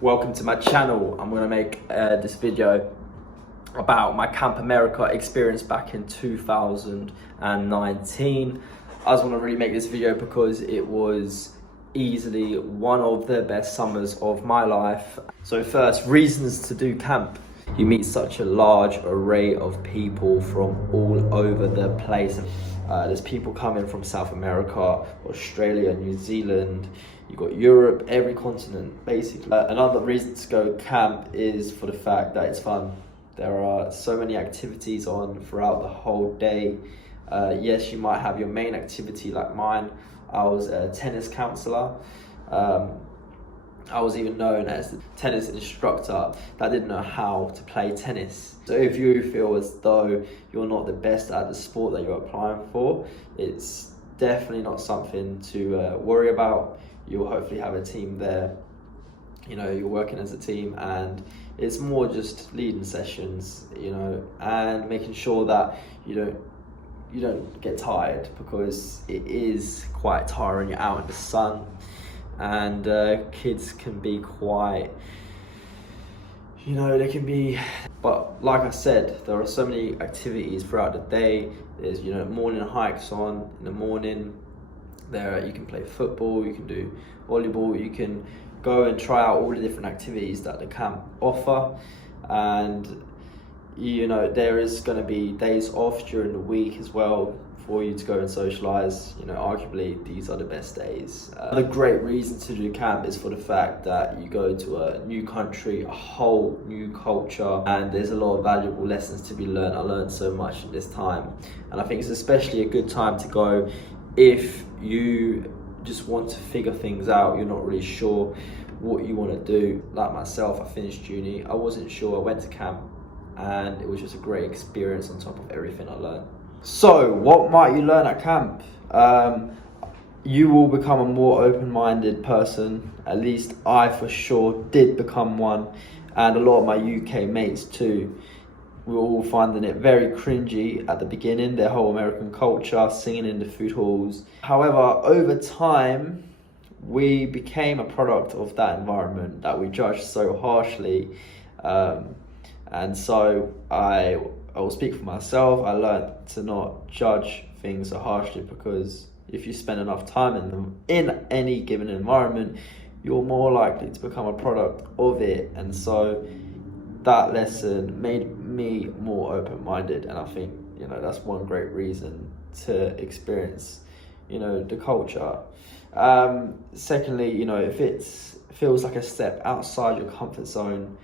Welcome to my channel. I'm going to make this video about my Camp America experience back in 2019. I just want to really make this video because it was easily one of the best summers of my life. So first, reasons to do camp. You meet such a large array of people from all over the place. There's people coming from South America, Australia, New Zealand, you've got Europe, every continent basically. Another reason to go camp is for the fact that it's fun. There are so many activities on throughout the whole day. Yes, you might have your main activity like mine. I was a tennis counselor. I was even known as the tennis instructor that didn't know how to play tennis. So if you feel as though you're not the best at the sport that you're applying for, it's definitely not something to worry about. You'll hopefully have a team there. You know, you're working as a team, and it's more just leading sessions, you know, and making sure that you don't get tired, because it is quite tiring. You're out in the sun, and kids can be quite, you know, they can be, but like I said, there are so many activities throughout the day. There's, you know, morning hikes on in the morning. There you can play football, you can do volleyball, you can go and try out all the different activities that the camp offer. And you know, there is going to be days off during the week as well for you to go and socialize. You know, arguably these are the best days. The great reason to do camp is for the fact that you go to a new country, a whole new culture, and there's a lot of valuable lessons to be learned. I learned so much in this time, and I think it's especially a good time to go if you just want to figure things out. You're not really sure what you want to do. Like myself, I finished uni, I wasn't sure. I went to camp and it was just a great experience on top of everything I learned. So what might you learn at camp? You will become a more open-minded person. At least I for sure did become one, and a lot of my UK mates too. We were all finding it very cringy at the beginning, their whole American culture, singing in the food halls. However, over time, we became a product of that environment that we judged so harshly. And so I will speak for myself. I learned to not judge things so harshly, because if you spend enough time in any given environment, you're more likely to become a product of it. And so that lesson made me more open-minded, and I think, you know, that's one great reason to experience, you know, the culture. Secondly, you know, if it feels like a step outside your comfort zone,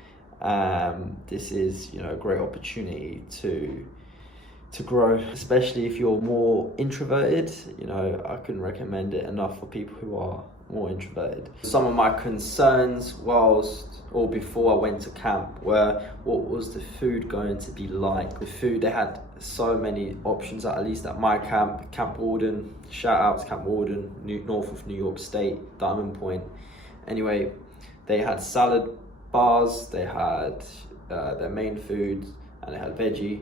this is, you know, a great opportunity to grow, especially if you're more introverted. You know, I couldn't recommend it enough for people who are more introverted. Some of my concerns before I went to camp were, what was the food going to be like? The food, they had so many options, at least at my camp. Camp Warden, shout out to Camp Warden, north of New York State, Diamond Point. Anyway, they had salad bars, they had their main food, and they had veggie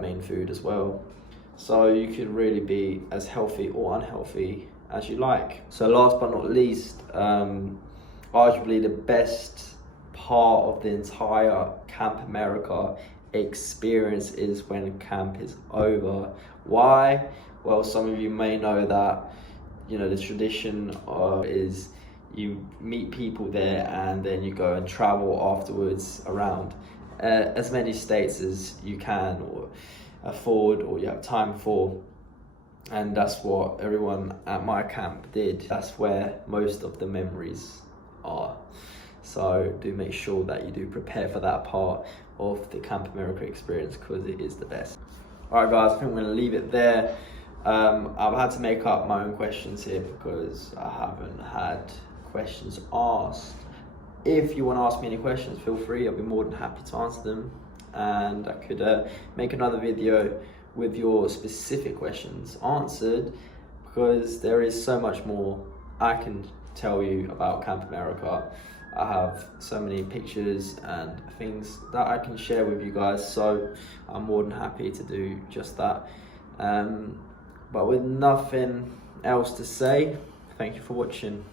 main food as well. So you could really be as healthy or unhealthy as you like. So last but not least, arguably the best part of the entire Camp America experience is when camp is over. Why? Well, some of you may know that, you know, the tradition is you meet people there and then you go and travel afterwards around as many states as you can or afford or you have time for. And that's what everyone at my camp did. That's where most of the memories are. So do make sure that you do prepare for that part of the Camp America experience, because it is the best. All right, guys, I think we're gonna leave it there. I've had to make up my own questions here because I haven't had questions asked. If you want to ask me any questions, feel free. I'll be more than happy to answer them, and I could make another video with your specific questions answered, because there is so much more I can tell you about Camp America. I have so many pictures and things that I can share with you guys, so I'm more than happy to do just that. But with nothing else to say, thank you for watching.